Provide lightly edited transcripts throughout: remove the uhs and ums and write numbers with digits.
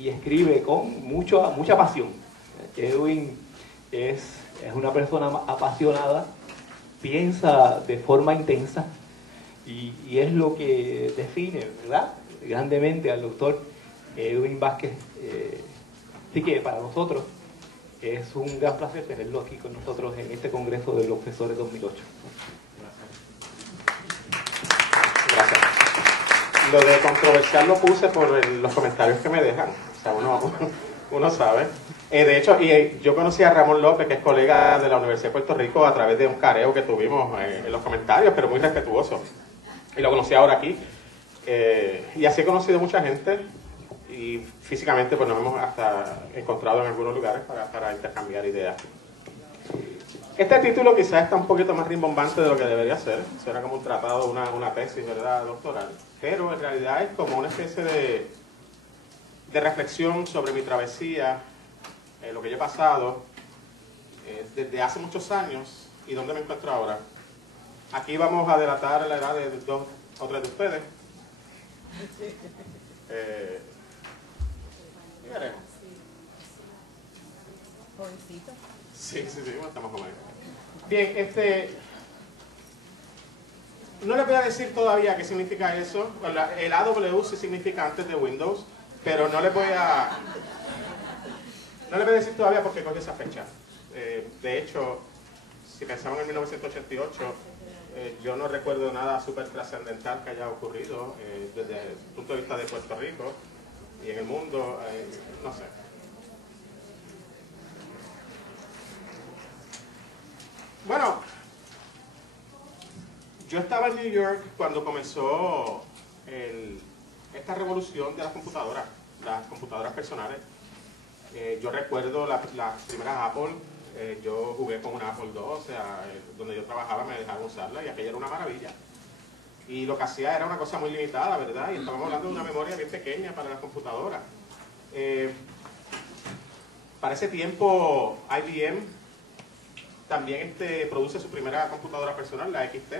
y escribe con mucha pasión. Edwin es una persona apasionada, piensa de forma intensa y es lo que define, ¿verdad?, grandemente al doctor Edwin Vázquez. Así que para nosotros es un gran placer tenerlo aquí con nosotros en este Congreso de los Profesores 2008. Gracias. Lo de controversial lo puse por los comentarios que me dejan. O sea, uno sabe. De hecho, yo conocí a Ramón López, que es colega de la Universidad de Puerto Rico, a través de un careo que tuvimos en los comentarios, pero muy respetuoso. Y lo conocí ahora aquí. Y así he conocido mucha gente. Y físicamente pues nos hemos hasta encontrado en algunos lugares para intercambiar ideas. Este título quizás está un poquito más rimbombante de lo que debería ser. Será como un tratado, una tesis, ¿verdad?, doctoral. Pero en realidad es como una especie de reflexión sobre mi travesía, lo que yo he pasado desde hace muchos años y dónde me encuentro ahora. Aquí vamos a delatar la edad de 2 o 3 de ustedes. Jovencito. Sí, estamos jóvenes. Bien, no les voy a decir todavía qué significa eso. El AW sí significa antes de Windows, pero no les voy a decir todavía porque cogí esa fecha. De hecho, si pensamos en 1988, yo no recuerdo nada súper trascendental que haya ocurrido desde el punto de vista de Puerto Rico y en el mundo, no sé. Bueno, yo estaba en New York cuando comenzó esta revolución de las computadoras personales. Yo recuerdo las primeras Apple. Yo jugué con una Apple II, o sea, donde yo trabajaba me dejaban usarla y aquella era una maravilla. Y lo que hacía era una cosa muy limitada, ¿verdad? Y estábamos hablando de una memoria bien pequeña para las computadoras. Para ese tiempo, IBM también produce su primera computadora personal, la XT,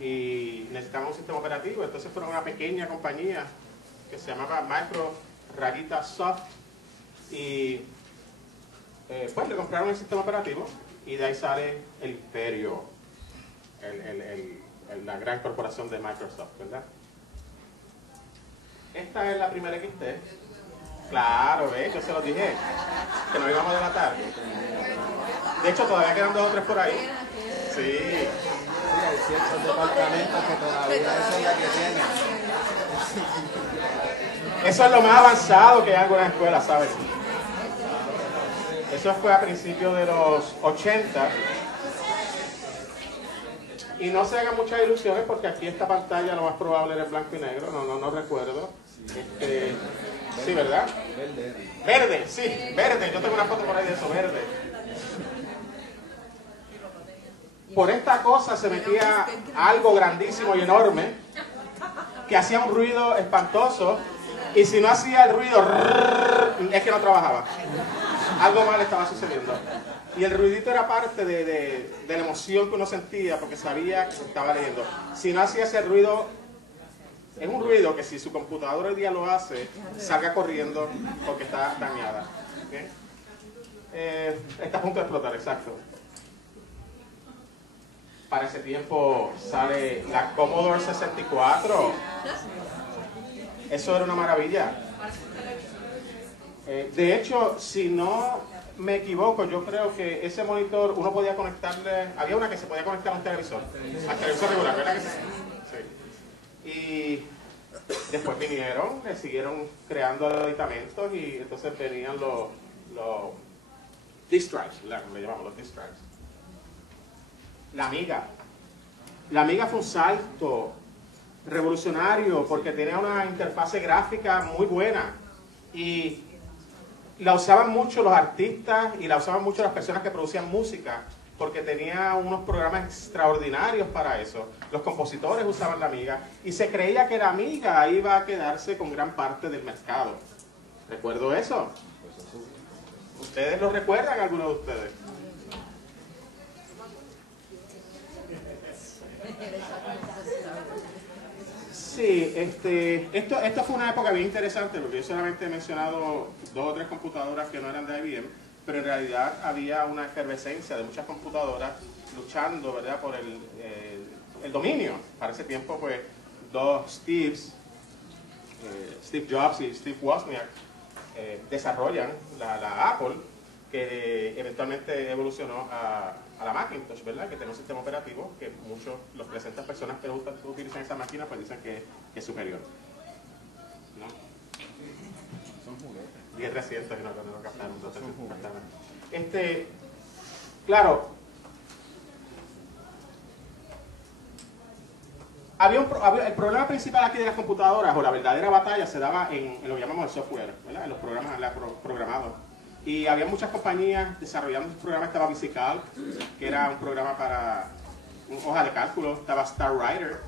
y necesitaban un sistema operativo. Entonces fueron una pequeña compañía que se llamaba Micro Rayita Soft y pues le compraron el sistema operativo y de ahí sale el imperio, la gran corporación de Microsoft, ¿verdad? Esta es la primera XT. Claro, ¿ves? Yo se los dije que no íbamos a delatar. De hecho, todavía quedan 2 o 3 por ahí. Sí. Hay ciertos departamentos que todavía esa es la que tienen. Eso es lo más avanzado que hay en algunas escuelas, ¿sabes? Eso fue a principios de los 80. Y no se hagan muchas ilusiones porque aquí esta pantalla lo más probable era en blanco y negro. No recuerdo. Sí, ¿verdad? Verde, sí, verde. Yo tengo una foto por ahí de eso, verde. Por esta cosa se metía algo grandísimo y enorme que hacía un ruido espantoso y si no hacía el ruido es que no trabajaba. Algo mal estaba sucediendo. Y el ruidito era parte de la emoción que uno sentía porque sabía que se estaba leyendo. Si no hacía ese ruido, es un ruido que si su computadora hoy día lo hace, salga corriendo porque está dañada. ¿Okay? Está a punto de explotar, exacto. Para ese tiempo sale la Commodore 64. Eso era una maravilla. De hecho, si no me equivoco, yo creo que ese monitor uno podía conectarle, había una que se podía conectar a un televisor, al televisor regular, ¿verdad que sí? Sí. Y después vinieron, siguieron creando aditamentos y entonces venían los disk drives, ¿verdad? Como le llamamos, los disk drives. La Amiga fue un salto revolucionario porque tenía una interfase gráfica muy buena y la usaban mucho los artistas y la usaban mucho las personas que producían música porque tenía unos programas extraordinarios para eso. Los compositores usaban la Amiga y se creía que la Amiga iba a quedarse con gran parte del mercado. ¿Recuerdo eso? ¿Ustedes lo recuerdan, alguno de ustedes? Sí, esto fue una época bien interesante porque yo solamente he mencionado 2 o 3 computadoras que no eran de IBM, pero en realidad había una efervescencia de muchas computadoras luchando, ¿verdad?, por el dominio. Para ese tiempo, pues, 2 Steves, Steve Jobs y Steve Wozniak, desarrollan la Apple, que eventualmente evolucionó a la Macintosh, ¿verdad?, que tiene un sistema operativo que muchos, los 300 personas que utilizan esa máquina, pues dicen que es superior. ¿No? Son juguetes. 10.300 y no captaron. Claro, el problema principal aquí de las computadoras, o la verdadera batalla, se daba en lo que llamamos el software, ¿verdad?, en los programas programados. Y había muchas compañías desarrollando un programa. Estaba VisiCalc, que era un programa para hoja de cálculo. Estaba StarWriter,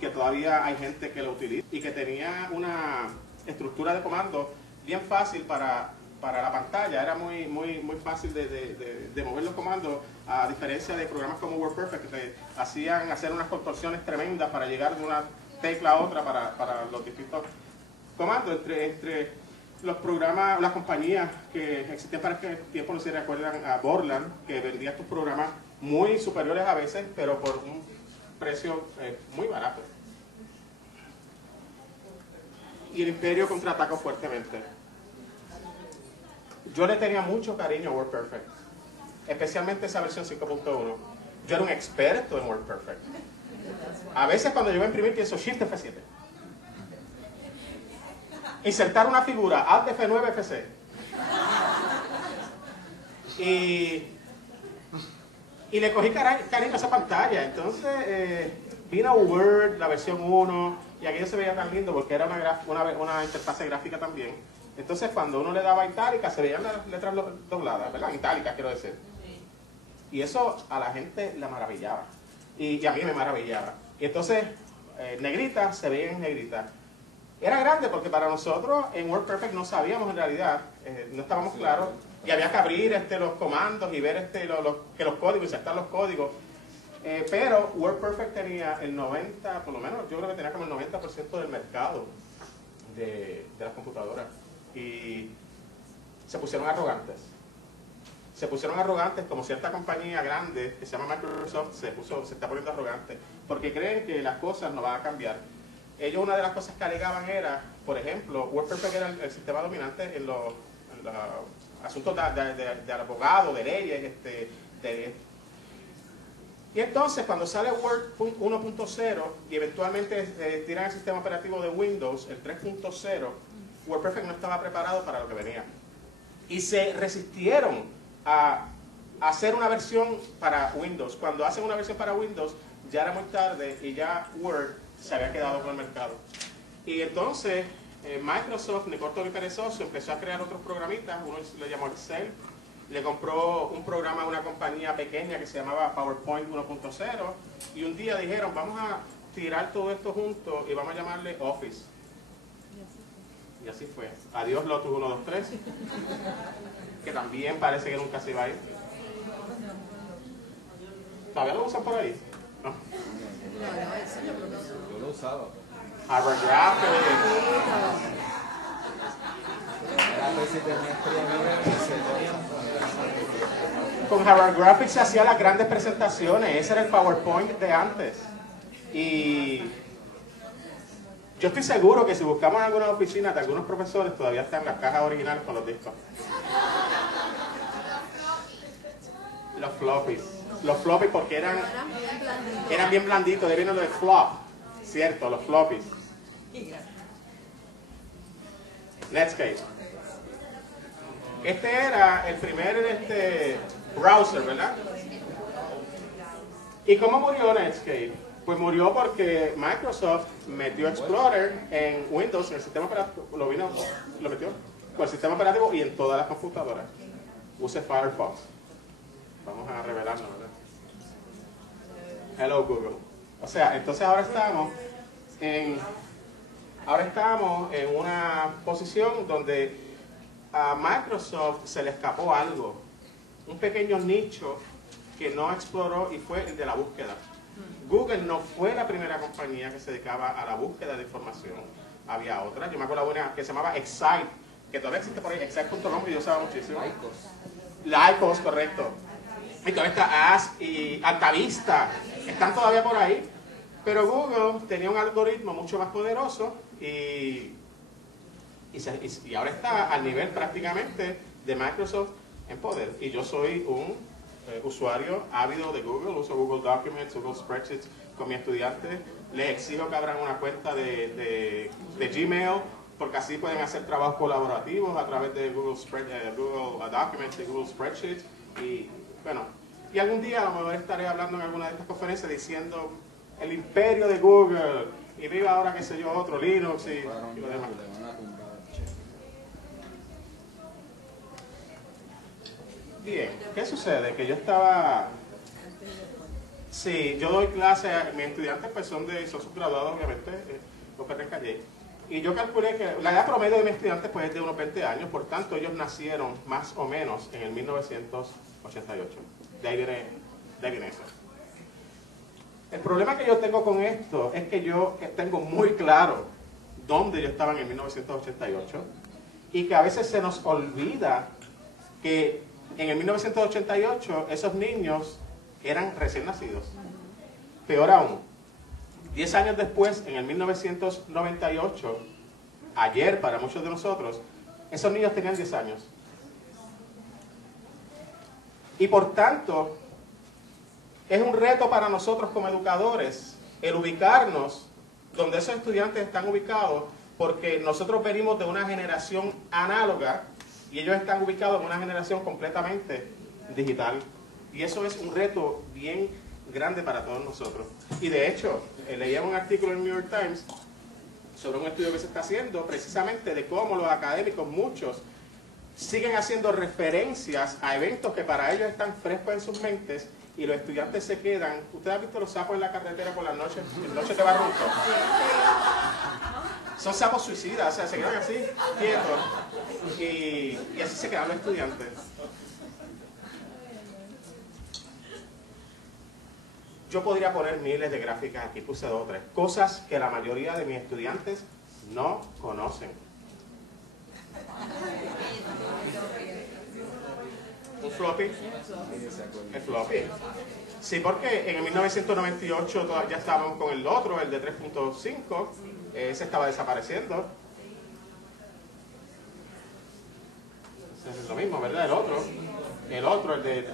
que todavía hay gente que lo utiliza, y que tenía una estructura de comando bien fácil para la pantalla. Era muy fácil de mover los comandos, a diferencia de programas como WordPerfect, que te hacían hacer unas contorsiones tremendas para llegar de una tecla a otra para los distintos comandos. Entre los programas, las compañías que existían para este tiempo, no se recuerdan a Borland, que vendía estos programas muy superiores a veces, pero por un precio muy barato. Y el imperio contraatacó fuertemente. Yo le tenía mucho cariño a WordPerfect, especialmente esa versión 5.1. Yo era un experto en WordPerfect. A veces cuando yo voy a imprimir pienso Shift F7. Insertar una figura, Alt F9, FC. Y le cogí cariño a esa pantalla. Entonces vino Word, la versión 1, y aquello se veía tan lindo porque era una interfase gráfica también. Entonces cuando uno le daba itálica se veían las letras dobladas, ¿verdad? Itálicas, quiero decir. Y eso a la gente la maravillaba. Y a mí me maravillaba. Y entonces negritas se veían negritas. Era grande porque para nosotros en WordPerfect no sabíamos en realidad, no estábamos claros, y había que abrir los comandos y ver que los códigos, insertar los códigos. Pero WordPerfect tenía el 90%, por lo menos yo creo que tenía como el 90% del mercado de las computadoras. Y se pusieron arrogantes. Se pusieron arrogantes, como cierta compañía grande que se llama Microsoft se está poniendo arrogante, porque creen que las cosas no van a cambiar. Ellos, una de las cosas que alegaban era, por ejemplo, WordPerfect era el sistema dominante en los asuntos de abogado, de leyes, y entonces cuando sale Word 1.0 y eventualmente tiran el sistema operativo de Windows, el 3.0, WordPerfect no estaba preparado para lo que venía. Y se resistieron a hacer una versión para Windows. Cuando hacen una versión para Windows, ya era muy tarde y ya Word se había quedado con el mercado. Y entonces Microsoft, ni corto ni perezoso, empezó a crear otros programitas. Uno le llamó Excel. Le compró un programa a una compañía pequeña que se llamaba PowerPoint 1.0. Y un día dijeron, vamos a tirar todo esto junto y vamos a llamarle Office. Y así fue. Adiós Lotus 1, 2, 3. Que también parece que nunca se iba a ir. ¿Todavía lo usan por ahí? ¿No? Yo lo usaba. Harvard Graphics. A ver si tenía Con Harvard Graphics se hacían las grandes presentaciones. Ese era el PowerPoint de antes. Y yo estoy seguro que si buscamos en algunas oficinas de algunos profesores, todavía están las cajas originales con los discos. Los floppies. Los floppies porque eran bien blanditos. De vino de flop. Cierto, los floppies. Netscape. Este era el primer browser, ¿verdad? ¿Y cómo murió Netscape? Pues murió porque Microsoft metió Explorer en Windows, en el sistema operativo, lo metió con el sistema operativo y en todas las computadoras. Use Firefox. Vamos a revelarlo, ¿verdad? Hello Google. O sea, entonces ahora estamos en una posición donde a Microsoft se le escapó algo, un pequeño nicho que no exploró y fue el de la búsqueda. Google no fue la primera compañía que se dedicaba a la búsqueda de información. Había otra, yo me acuerdo una que se llamaba Excite, que todavía existe por ahí, excite.com, que yo usaba muchísimo. Lycos, correcto. Y todavía está Ask y Altavista, están todavía por ahí. Pero Google tenía un algoritmo mucho más poderoso y ahora está al nivel prácticamente de Microsoft en poder. Y yo soy un usuario ávido de Google, uso Google Documents, Google Spreadsheets con mi estudiante. Les exijo que abran una cuenta de Gmail, porque así pueden hacer trabajos colaborativos a través de Google Documents y Google Spreadsheets. Y bueno, y algún día a lo mejor estaré hablando en alguna de estas conferencias diciendo el imperio de Google y viva ahora, qué sé yo, otro Linux y lo demás. Bien, ¿qué sucede? Que yo estaba... Sí, yo doy clase, mis estudiantes pues son subgraduados, obviamente, los que Calle. Y yo calculé que la edad promedio de mis estudiantes pues es de unos 20 años, por tanto ellos nacieron más o menos en el 1988. De ahí viene eso. El problema que yo tengo con esto es que yo tengo muy claro dónde yo estaba en el 1988 y que a veces se nos olvida que en el 1988 esos niños eran recién nacidos. Peor aún, 10 años después, en el 1998, ayer para muchos de nosotros, esos niños tenían 10 años. Y por tanto, es un reto para nosotros como educadores el ubicarnos donde esos estudiantes están ubicados, porque nosotros venimos de una generación análoga y ellos están ubicados en una generación completamente digital. Y eso es un reto bien grande para todos nosotros. Y de hecho, leía un artículo en el New York Times sobre un estudio que se está haciendo precisamente de cómo los académicos, muchos, siguen haciendo referencias a eventos que para ellos están frescos en sus mentes y los estudiantes se quedan. ¿Usted ha visto los sapos en la carretera por las noches? En noches de barrunto. Son sapos suicidas, o sea, se quedan así, quietos, y así se quedan los estudiantes. Yo podría poner miles de gráficas aquí, puse 2 o 3, cosas que la mayoría de mis estudiantes no conocen. ¿Un floppy? El floppy. Sí, porque en el 1998 ya estábamos con el otro, el de 3.5, ese estaba desapareciendo. Es lo mismo, ¿verdad? El otro, el de...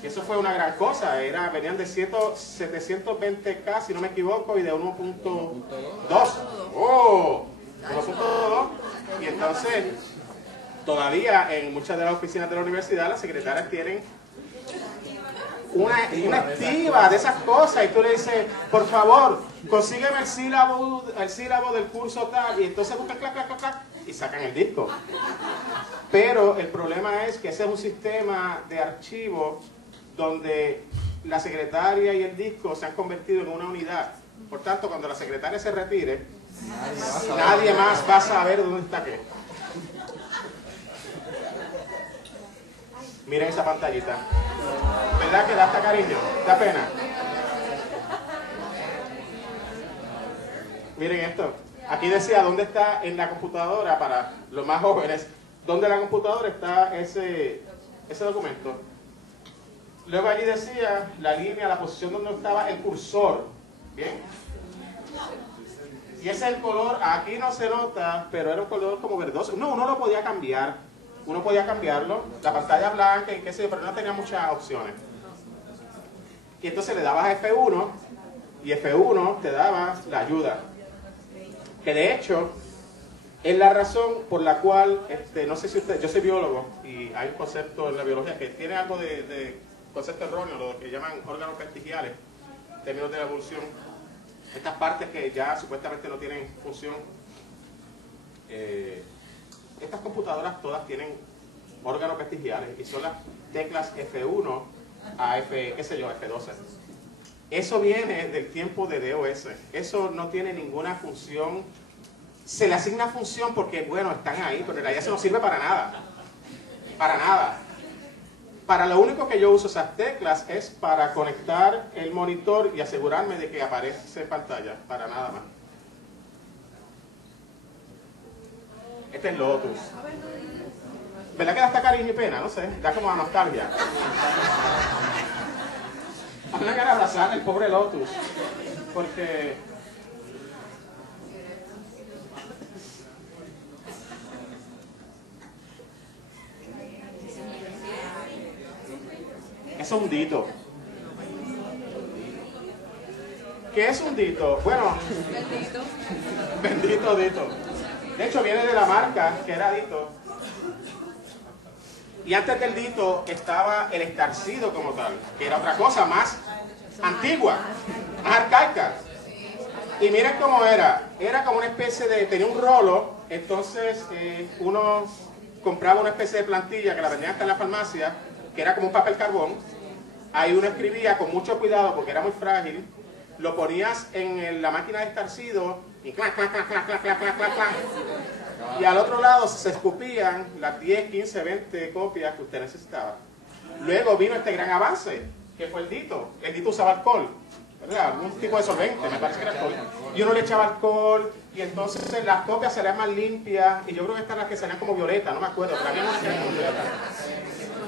Y eso fue una gran cosa, venían de 720K, si no me equivoco, y de 1.2. ¡Oh! 1.2. Y entonces, todavía en muchas de las oficinas de la universidad, las secretarias tienen una activa de esas cosas, y tú le dices, por favor, consígueme el sílabo del curso tal, y entonces buscan clac, clac, clac, clac, y sacan el disco. Pero el problema es que ese es un sistema de archivo donde la secretaria y el disco se han convertido en una unidad. Por tanto, cuando la secretaria se retire, nadie más va a saber dónde está qué. Miren esa pantallita. ¿Verdad que da hasta cariño? Da pena. Miren esto. Aquí decía dónde está en la computadora, para los más jóvenes, dónde en la computadora está ese documento. Luego allí decía la línea, la posición donde estaba el cursor. ¿Bien? Y ese es el color, aquí no se nota, pero era un color como verdoso. No, uno lo podía cambiar. Uno podía cambiarlo, la pantalla blanca y qué sé yo, pero no tenía muchas opciones. Y entonces le dabas a F1 y F1 te daba la ayuda. Que de hecho es la razón por la cual, no sé si usted, yo soy biólogo y hay un concepto en la biología que tiene algo de concepto erróneo, lo que llaman órganos vestigiales, en términos de la evolución. Estas partes que ya supuestamente no tienen función. Estas computadoras todas tienen órganos vestigiales y son las teclas F1 a F12. Eso viene del tiempo de DOS. Eso no tiene ninguna función. Se le asigna función porque, bueno, están ahí, pero en realidad eso no sirve para nada. Para nada. Para lo único que yo uso esas teclas es para conectar el monitor y asegurarme de que aparece en pantalla, para nada más. Este es Lotus. ¿Verdad que da hasta cariño y pena? No sé, da como a nostalgia. A mí me quiero abrazar el pobre Lotus, porque es un dito. ¿Qué es un dito? Bueno, bendito dito. De hecho viene de la marca que era Dito. Y antes del Dito estaba el Estarcido como tal, que era otra cosa más antigua, más arcaica. Y miren cómo era. Era como una especie de... tenía un rolo, entonces uno compraba una especie de plantilla que la vendían hasta en la farmacia, que era como un papel carbón. Ahí uno escribía con mucho cuidado porque era muy frágil. Lo ponías en la máquina de estarcido y clac, clac, clac, clac, clac, clac, clac, clac, clac. Y al otro lado se escupían las 10, 15, 20 copias que usted necesitaba. Luego vino este gran avance, que fue el Dito. El Dito usaba alcohol, ¿verdad? Algún tipo de solvente, me parece que era alcohol. Y uno le echaba alcohol, y entonces las copias salían más limpias. Y yo creo que estas las que salían como violeta, no me acuerdo, pero había unas que eran como violeta.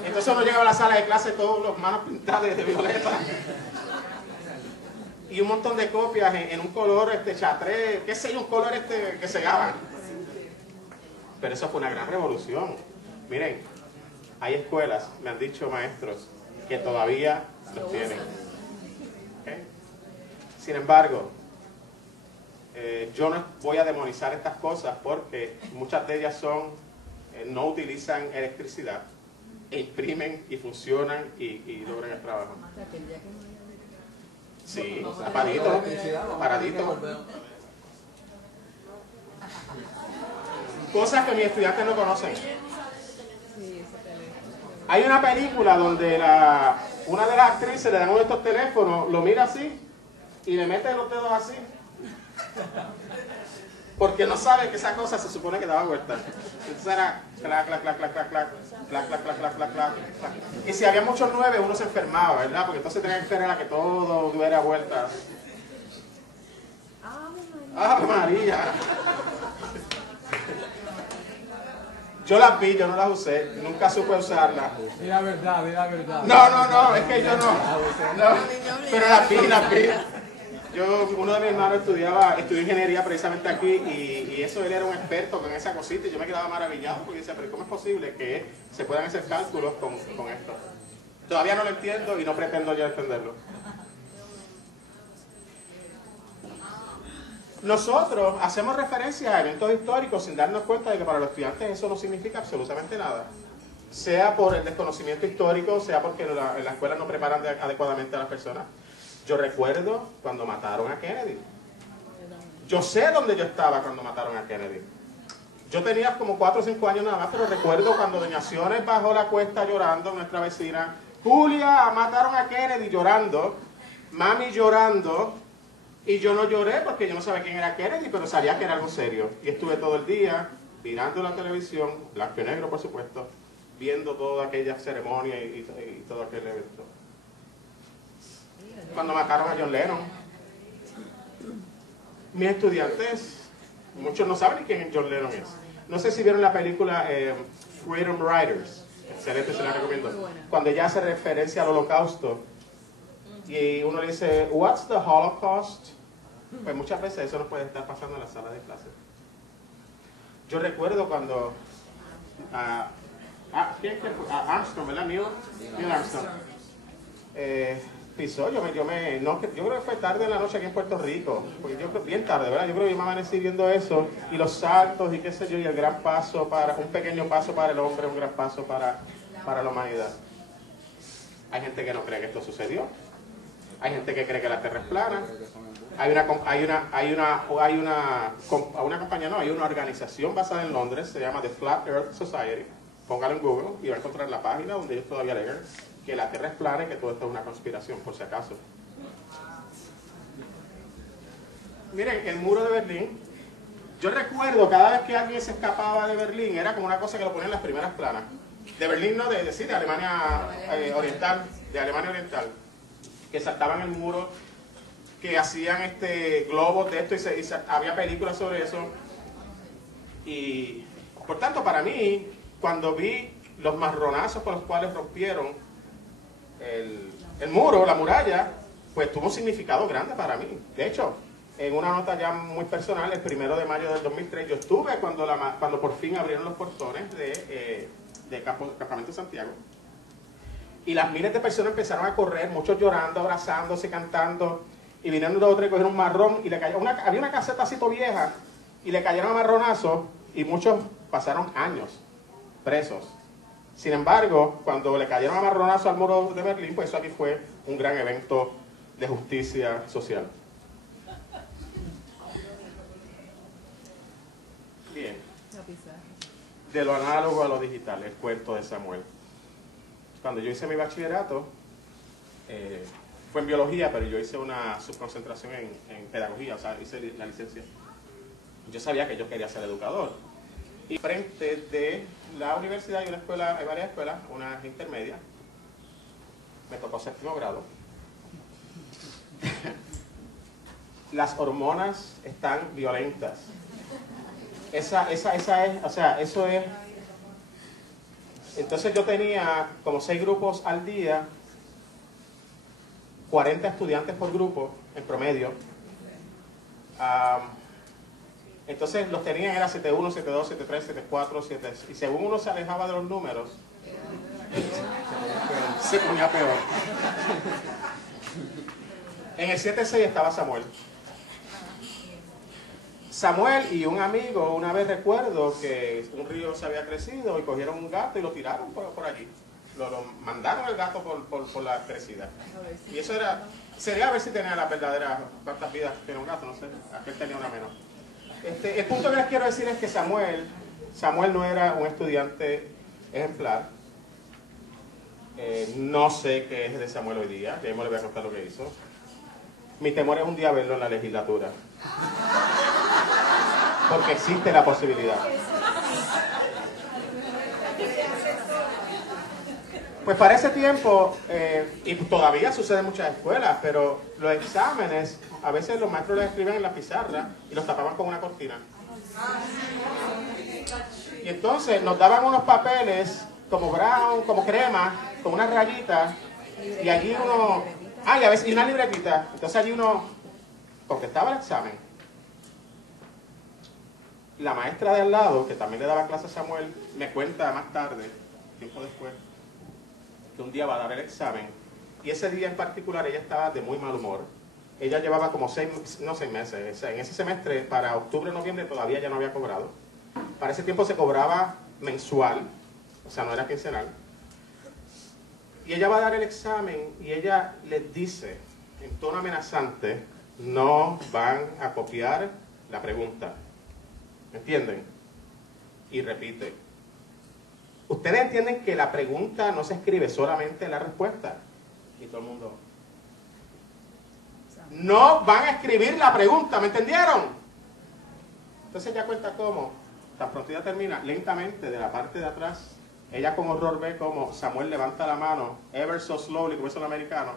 Entonces uno llegaba a la sala de clase todos los manos pintadas de violeta. Y un montón de copias en un color chatré, qué sé yo, un color que cegaban. Pero eso fue una gran revolución. Miren, hay escuelas, me han dicho maestros, que todavía los tienen. ¿Okay? Sin embargo, yo no voy a demonizar estas cosas porque muchas de ellas no utilizan electricidad, e imprimen y funcionan y logran el trabajo. Sí, paradito. Cosas que mis estudiantes no conocen. Hay una película donde una de las actrices le dan uno de estos teléfonos, lo mira así y le mete los dedos así. Porque no sabe que esa cosa se supone que daba vuelta. Entonces era clac, clac, clac, clac, clac, clac, clac, clac, clac, clac, clac, clac. Y si había muchos 9, uno se enfermaba, ¿verdad? Porque entonces tenía que esperar a que todo diera vueltas. ¡Ave María! Yo las vi, yo no las usé, nunca supe usarlas. Di la verdad, di la verdad. No, es que yo no. Pero las vi. Uno de mis hermanos estudió ingeniería precisamente aquí y eso, él era un experto con esa cosita y yo me quedaba maravillado porque decía, pero ¿cómo es posible que se puedan hacer cálculos con esto? Todavía no lo entiendo y no pretendo ya entenderlo. Nosotros hacemos referencia a eventos históricos sin darnos cuenta de que para los estudiantes eso no significa absolutamente nada. Sea por el desconocimiento histórico, sea porque en la escuela no preparan adecuadamente a las personas. Yo recuerdo cuando mataron a Kennedy. Yo sé dónde yo estaba cuando mataron a Kennedy. Yo tenía como 4 o 5 años nada más, pero recuerdo cuando doña Siones bajó la cuesta llorando, nuestra vecina. Julia, mataron a Kennedy, llorando. Mami llorando. Y yo no lloré porque yo no sabía quién era Kennedy, pero sabía que era algo serio. Y estuve todo el día mirando la televisión, blanco y negro por supuesto, viendo toda aquella ceremonia y todo aquel evento. Cuando mataron a John Lennon, mis estudiantes, muchos no saben ni quién John Lennon es. No sé si vieron la película Freedom Riders, excelente, se la recomiendo. Cuando ella hace referencia al holocausto y uno le dice, what's the Holocaust? Pues muchas veces eso no puede estar pasando en la sala de clase. Yo recuerdo cuando ¿quién fue? Armstrong, ¿verdad? Neil Armstrong. Pisó, yo creo que fue tarde en la noche aquí en Puerto Rico, porque bien tarde, ¿verdad? Yo creo que yo me amanecí viendo eso, y los saltos y qué sé yo, y el gran paso un pequeño paso para el hombre, un gran paso para la humanidad. Hay gente que no cree que esto sucedió, hay gente que cree que la Tierra es plana, hay una organización basada en Londres, se llama The Flat Earth Society, póngalo en Google y va a encontrar la página donde ellos todavía alegan que la Tierra es plana y que todo esto es una conspiración, por si acaso. Miren, el muro de Berlín, yo recuerdo cada vez que alguien se escapaba de Berlín, era como una cosa que lo ponían en las primeras planas. de Berlín, no, sí, de Alemania Oriental, que saltaban el muro, que hacían globos de esto y había películas sobre eso. Y por tanto, para mí, cuando vi los marronazos con los cuales rompieron el muro, la muralla, pues tuvo un significado grande para mí. De hecho, en una nota ya muy personal, el 1 de mayo del 2003, yo estuve cuando por fin abrieron los portones de Campamento Santiago. Y las miles de personas empezaron a correr, muchos llorando, abrazándose, cantando, y vinieron de otro y cogieron un marrón, y le cayó había una caseta así vieja, y le cayeron a marronazos, y muchos pasaron años presos. Sin embargo, cuando le cayeron a marronazos al muro de Berlín, pues eso aquí fue un gran evento de justicia social. Bien. De lo análogo a lo digital, el cuento de Samuel. Cuando yo hice mi bachillerato, fue en biología, pero yo hice una subconcentración en pedagogía, o sea, hice la licencia. Yo sabía que yo quería ser educador. Y frente de la universidad hay una escuela, hay varias escuelas, una intermedia. Me tocó 7º grado. Las hormonas están violentas. Esa es, o sea, eso es. Entonces yo tenía como 6 grupos al día, 40 estudiantes por grupo en promedio. Entonces los tenían, era 7-1, 7-2, 7-3, 7-4, 7... Y según uno se alejaba de los números, se ponía peor. En el 7-6 estaba Samuel. Samuel y un amigo, una vez recuerdo que un río se había crecido y cogieron un gato y lo tiraron por allí. Lo mandaron el gato por la crecida. Y eso sería a ver si tenía la verdadera, cuántas vidas tiene un gato, no sé, aquel tenía una menos. El punto que les quiero decir es que Samuel no era un estudiante ejemplar. No sé qué es de Samuel hoy día, ya mismo le voy a contar lo que hizo. Mi temor es un día verlo en la legislatura. Porque existe la posibilidad. Pues para ese tiempo, y todavía sucede en muchas escuelas, pero los exámenes, a veces los maestros los escriben en la pizarra y los tapaban con una cortina. Y entonces nos daban unos papeles como brown, como crema, con unas rayitas, y allí uno... y a veces y una libretita. Entonces allí uno contestaba el examen. La maestra de al lado, que también le daba clase a Samuel, me cuenta más tarde, tiempo después, que un día va a dar el examen, y ese día en particular ella estaba de muy mal humor. Ella llevaba como 6 meses, o sea, en ese semestre, para octubre, noviembre, todavía ya no había cobrado. Para ese tiempo se cobraba mensual, o sea, no era quincenal. Y ella va a dar el examen, y ella les dice, en tono amenazante, no van a copiar la pregunta. ¿Me entienden? Y repite. Ustedes entienden que la pregunta no se escribe solamente la respuesta. Y todo el mundo. No van a escribir la pregunta, ¿me entendieron? Entonces ella cuenta cómo, tan pronto ya termina, lentamente de la parte de atrás, ella con horror ve cómo Samuel levanta la mano, ever so slowly, como es el americano,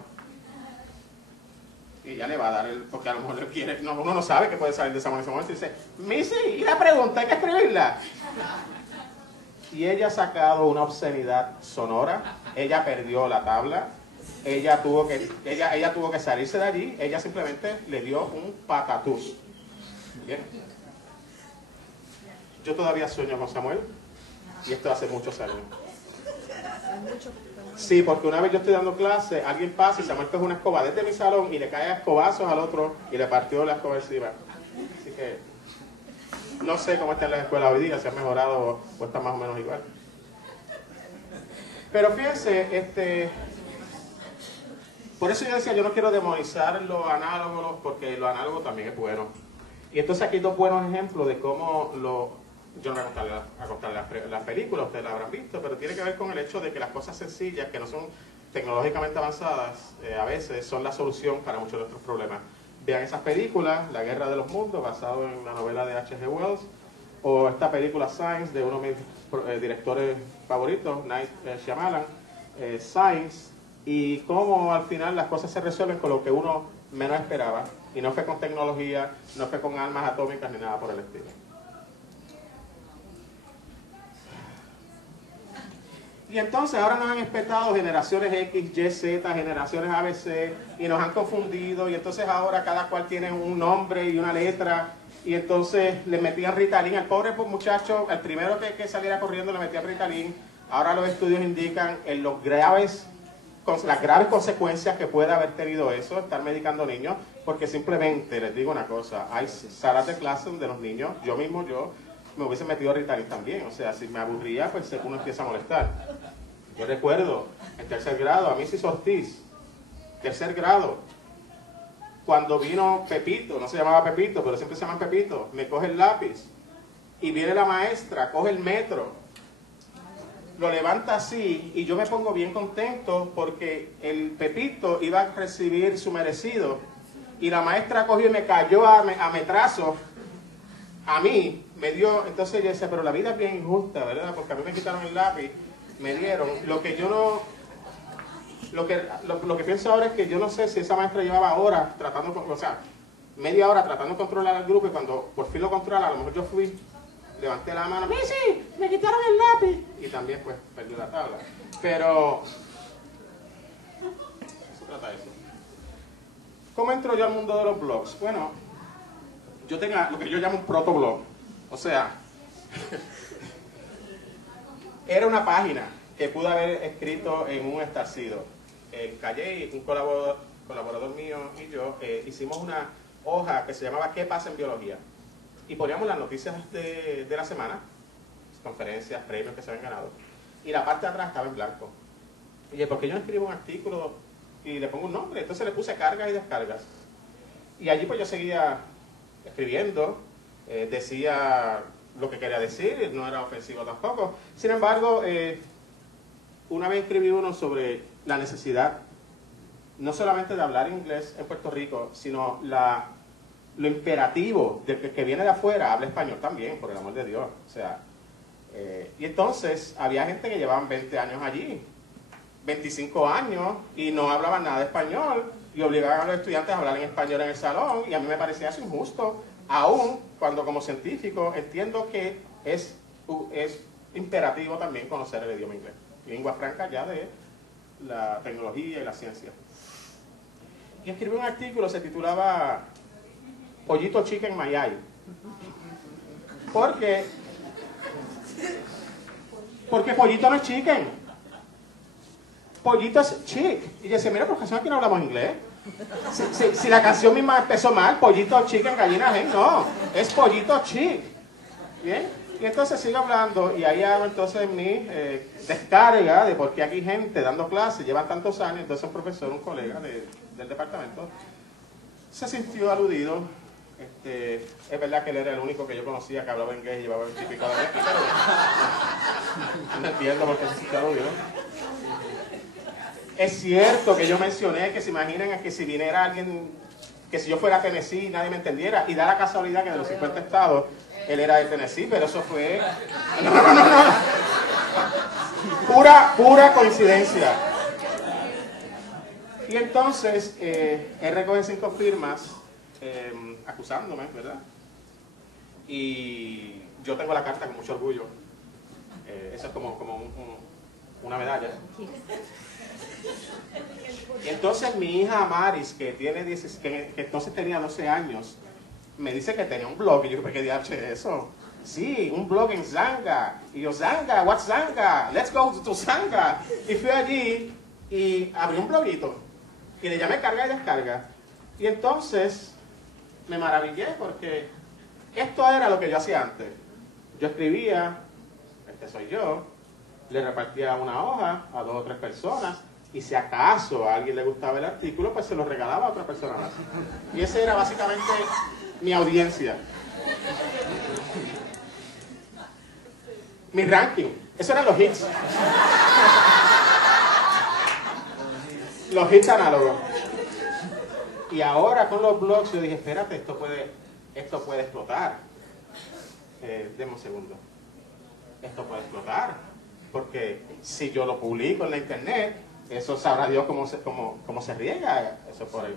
y ya le va a dar porque a lo mejor le quiere, uno no sabe qué puede salir de Samuel en ese momento, y dice, Missy, ¿y la pregunta? Hay que escribirla. Y ella ha sacado una obscenidad sonora, ella perdió la tabla, ella tuvo que salirse de allí, ella simplemente le dio un patatús. Bien. Yo todavía sueño con Samuel, y esto hace muchos años. Sí, porque una vez yo estoy dando clase, alguien pasa y Samuel coge una escoba desde mi salón y le cae a escobazos al otro y le partió la escoba encima. Así que no sé cómo está en las escuelas hoy día, si han mejorado o está más o menos igual. Pero fíjense, por eso yo decía, yo no quiero demonizar lo análogo, porque lo análogo también es bueno. Y entonces aquí hay 2 buenos ejemplos de cómo yo no voy a contar las películas, ustedes la habrán visto, pero tiene que ver con el hecho de que las cosas sencillas, que no son tecnológicamente avanzadas, a veces son la solución para muchos de nuestros problemas. Vean esas películas, La Guerra de los Mundos, basado en la novela de H.G. Wells, o esta película Signs de uno de mis directores favoritos, Night Shyamalan, Signs, y cómo al final las cosas se resuelven con lo que uno menos esperaba, y no fue con tecnología, no fue con armas atómicas ni nada por el estilo. Y entonces ahora nos han espetado generaciones X, Y, Z, generaciones ABC, y nos han confundido, y entonces ahora cada cual tiene un nombre y una letra, y entonces le metían Ritalin al pobre muchacho, el primero que saliera corriendo le metían Ritalin. Ahora los estudios indican las graves consecuencias que puede haber tenido eso, estar medicando niños, porque simplemente, les digo una cosa, hay salas de clase donde los niños, yo me hubiese metido Ritalin también, o sea, si me aburría, pues uno empieza a molestar. Yo recuerdo, en tercer grado, a Mrs. Ortiz, tercer grado, cuando vino Pepito, no se llamaba Pepito, pero siempre se llama Pepito, me coge el lápiz, y viene la maestra, coge el metro, lo levanta así, y yo me pongo bien contento, porque el Pepito iba a recibir su merecido, y la maestra cogió y me cayó a metrazos, a mí, me dio, entonces yo decía, pero la vida es bien injusta, ¿verdad? Porque a mí me quitaron el lápiz, me dieron, lo que pienso ahora es que yo no sé si esa maestra llevaba horas tratando, o sea, media hora tratando de controlar al grupo, y cuando por fin lo controla, a lo mejor yo fui, levanté la mano, sí, me quitaron el lápiz, y también pues perdí la tabla, pero se trata de eso. ¿Cómo entro yo al mundo de los blogs? Bueno, yo tenía lo que yo llamo un protoblog, o sea, era una página que pude haber escrito en un estarcido. Calle, un colaborador mío y yo hicimos una hoja que se llamaba ¿Qué pasa en biología? Y poníamos las noticias de la semana, conferencias, premios que se habían ganado, y la parte de atrás estaba en blanco. Y dije, ¿por qué yo no escribo un artículo y le pongo un nombre? Entonces le puse cargas y descargas. Y allí pues yo seguía escribiendo, decía lo que quería decir, no era ofensivo tampoco. Sin embargo, una vez escribí uno sobre la necesidad, no solamente de hablar inglés en Puerto Rico, sino lo imperativo de que viene de afuera, habla español también, por el amor de Dios. O sea, y entonces había gente que llevaban 20 años allí, 25 años, y no hablaban nada de español, y obligaban a los estudiantes a hablar en español en el salón, y a mí me parecía eso injusto, aún cuando como científico entiendo que es imperativo también conocer el idioma inglés, lengua franca ya de la tecnología y la ciencia. Y escribí un artículo, se titulaba Pollito Chicken Mayay. Porque pollito no es chicken. Pollito es chick. Y yo decía, mira, profesor, aquí no hablamos inglés. Si la canción misma empezó mal, pollito chicken, gallina hen, no. Es pollito chick. ¿Bien? Y entonces sigo hablando y ahí hago entonces mi descarga de por qué aquí gente dando clases, llevan tantos años, entonces un profesor, un colega del departamento, se sintió aludido. Es verdad que él era el único que yo conocía que hablaba inglés y llevaba 20 y pico de años, pero no entiendo por qué se sintió aludido. Es cierto que yo mencioné que se imaginen que si viniera alguien, que si yo fuera a Tennessee nadie me entendiera, y da la casualidad que de los 50 estados él era de Tennessee, pero eso fue no. Pura coincidencia. Y entonces él recoge 5 firmas acusándome, ¿verdad? Y yo tengo la carta con mucho orgullo. Eso es como una medalla. Y entonces mi hija Maris, que entonces tenía 12 años, me dice que tenía un blog. Y yo, ¿qué diablos es eso? Sí, un blog en Zanga. Y yo, Zanga, what's Zanga? Let's go to Zanga. Y fui allí y abrí un bloguito. Y le llamé Carga y Descarga. Y entonces me maravillé porque esto era lo que yo hacía antes. Yo escribía, este soy yo, le repartía una hoja a 2 o 3 personas, y si acaso a alguien le gustaba el artículo, pues se lo regalaba a otra persona más. Y ese era básicamente mi audiencia. Mi ranking. Esos eran los hits. Los hits análogos. Y ahora con los blogs yo dije, espérate, esto puede explotar. Deme un segundo. Esto puede explotar, porque si yo lo publico en la internet, eso sabrá Dios cómo se riega eso por ahí.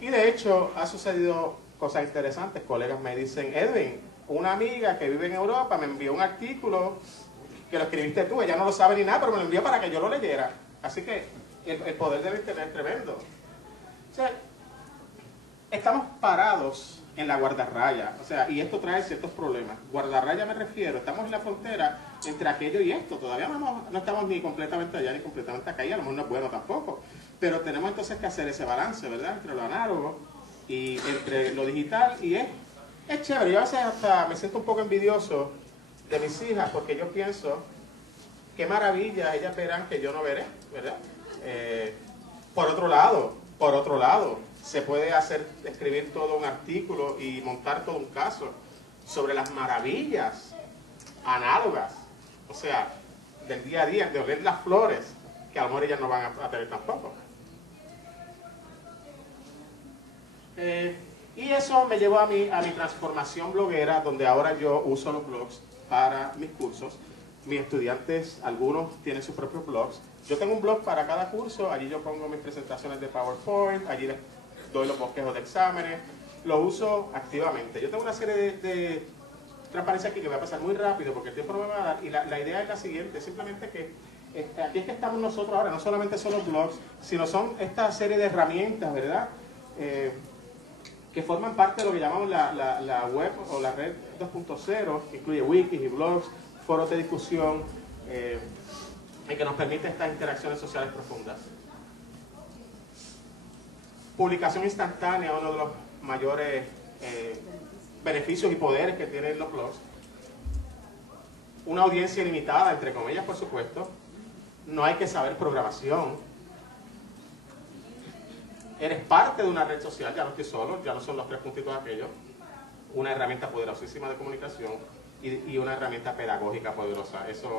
Y de hecho, ha sucedido cosas interesantes. Colegas me dicen, Edwin, una amiga que vive en Europa me envió un artículo que lo escribiste tú, ella no lo sabe ni nada, pero me lo envió para que yo lo leyera. Así que el poder del internet es tremendo. O sea, estamos parados en la guardarraya, o sea, y esto trae ciertos problemas. Guardarraya me refiero, estamos en la frontera entre aquello y esto, todavía no estamos ni completamente allá ni completamente acá, y a lo mejor no es bueno tampoco, pero tenemos entonces que hacer ese balance, ¿verdad?, entre lo análogo y entre lo digital, y es chévere. Yo a veces hasta me siento un poco envidioso de mis hijas, porque yo pienso, qué maravilla ellas verán que yo no veré, ¿verdad? Por otro lado, se puede escribir todo un artículo y montar todo un caso sobre las maravillas análogas, o sea, del día a día, de oler las flores, que a lo mejor ellas no van a tener tampoco. Y eso me llevó a mi transformación bloguera, donde ahora yo uso los blogs para mis cursos. Mis estudiantes, algunos tienen sus propios blogs. Yo tengo un blog para cada curso, allí yo pongo mis presentaciones de PowerPoint, allí les doy los bosquejos de exámenes, lo uso activamente. Yo tengo una serie de transparencia aquí que voy a pasar muy rápido porque el tiempo no me va a dar, y la idea es la siguiente, simplemente que aquí es que estamos nosotros ahora, no solamente son los blogs, sino son esta serie de herramientas, ¿verdad?, que forman parte de lo que llamamos la web o la red 2.0, que incluye wikis y blogs, foros de discusión, y que nos permite estas interacciones sociales profundas. Publicación instantánea, uno de los mayores beneficios y poderes que tienen los blogs. Una audiencia ilimitada, entre comillas, por supuesto. No hay que saber programación. Eres parte de una red social, ya no estoy solo, ya no son los tres puntitos aquellos. Una herramienta poderosísima de comunicación y una herramienta pedagógica poderosa. Eso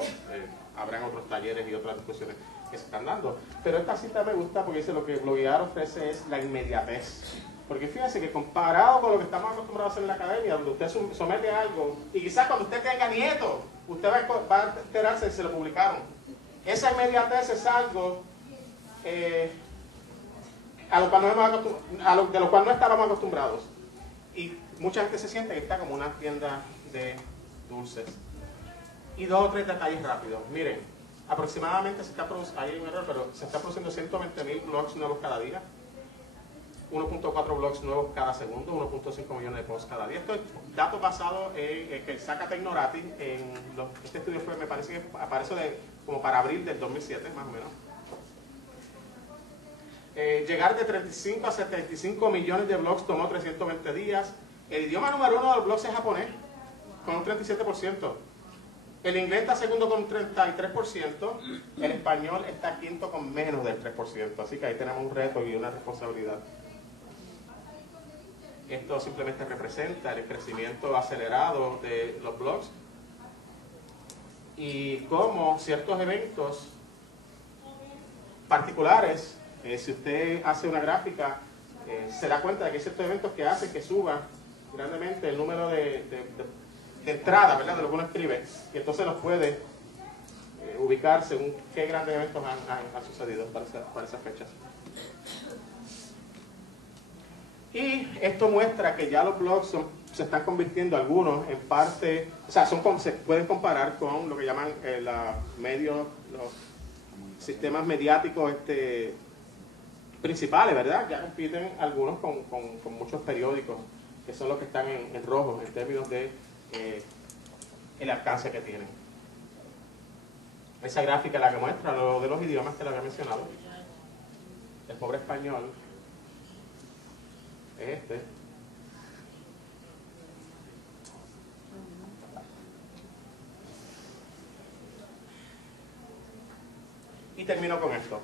habrá en otros talleres y otras discusiones que se están dando. Pero esta cita me gusta porque dice: lo que bloguear ofrece es la inmediatez. Porque fíjense que comparado con lo que estamos acostumbrados a hacer en la academia, donde usted somete algo, y quizás cuando usted tenga nietos, usted va a enterarse de si se lo publicaron. Esa inmediatez es algo de lo cual no estábamos acostumbrados. Y mucha gente se siente que está como una tienda de dulces. Y dos o tres detalles rápidos. Miren, aproximadamente se está produciendo, hay un error, pero se está produciendo 120.000 blogs nuevos cada día, 1.4 blogs nuevos cada segundo, 1.5 millones de posts cada día. Esto es datos basados en que saca Technorati. Este estudio fue, me parece que aparece como para abril del 2007, más o menos. Llegar de 35 a 75 millones de blogs tomó 320 días. El idioma número 1 de los blogs es japonés, con un 37%. El inglés está segundo con un 33%. El español está quinto con menos del 3%. Así que ahí tenemos un reto y una responsabilidad. Esto simplemente representa el crecimiento acelerado de los blogs y cómo ciertos eventos particulares, si usted hace una gráfica, se da cuenta de que hay ciertos eventos que hacen que suba grandemente el número de entrada, ¿verdad?, de lo que uno escribe, y entonces los puede ubicar según qué grandes eventos han sucedido para esas fechas. Y esto muestra que ya los blogs se están convirtiendo algunos en parte, o sea, se pueden comparar con lo que llaman los sistemas mediáticos principales, ¿verdad? Ya compiten algunos con muchos periódicos, que son los que están en rojo en términos de el alcance que tienen. Esa gráfica es la que muestra lo de los idiomas que le había mencionado. El pobre español es este. Y termino con esto.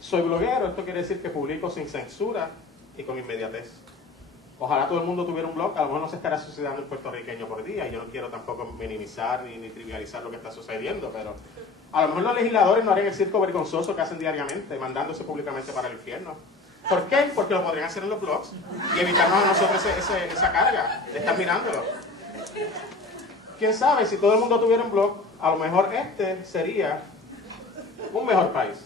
Soy bloguero, esto quiere decir que publico sin censura y con inmediatez. Ojalá todo el mundo tuviera un blog, a lo mejor no se estará sucediendo el puertorriqueño por día, y yo no quiero tampoco minimizar ni trivializar lo que está sucediendo, pero a lo mejor los legisladores no harían el circo vergonzoso que hacen diariamente, mandándose públicamente para el infierno. ¿Por qué? Porque lo podrían hacer en los blogs y evitarnos a nosotros esa carga de estar mirándolo. ¿Quién sabe? Si todo el mundo tuviera un blog, a lo mejor este sería un mejor país.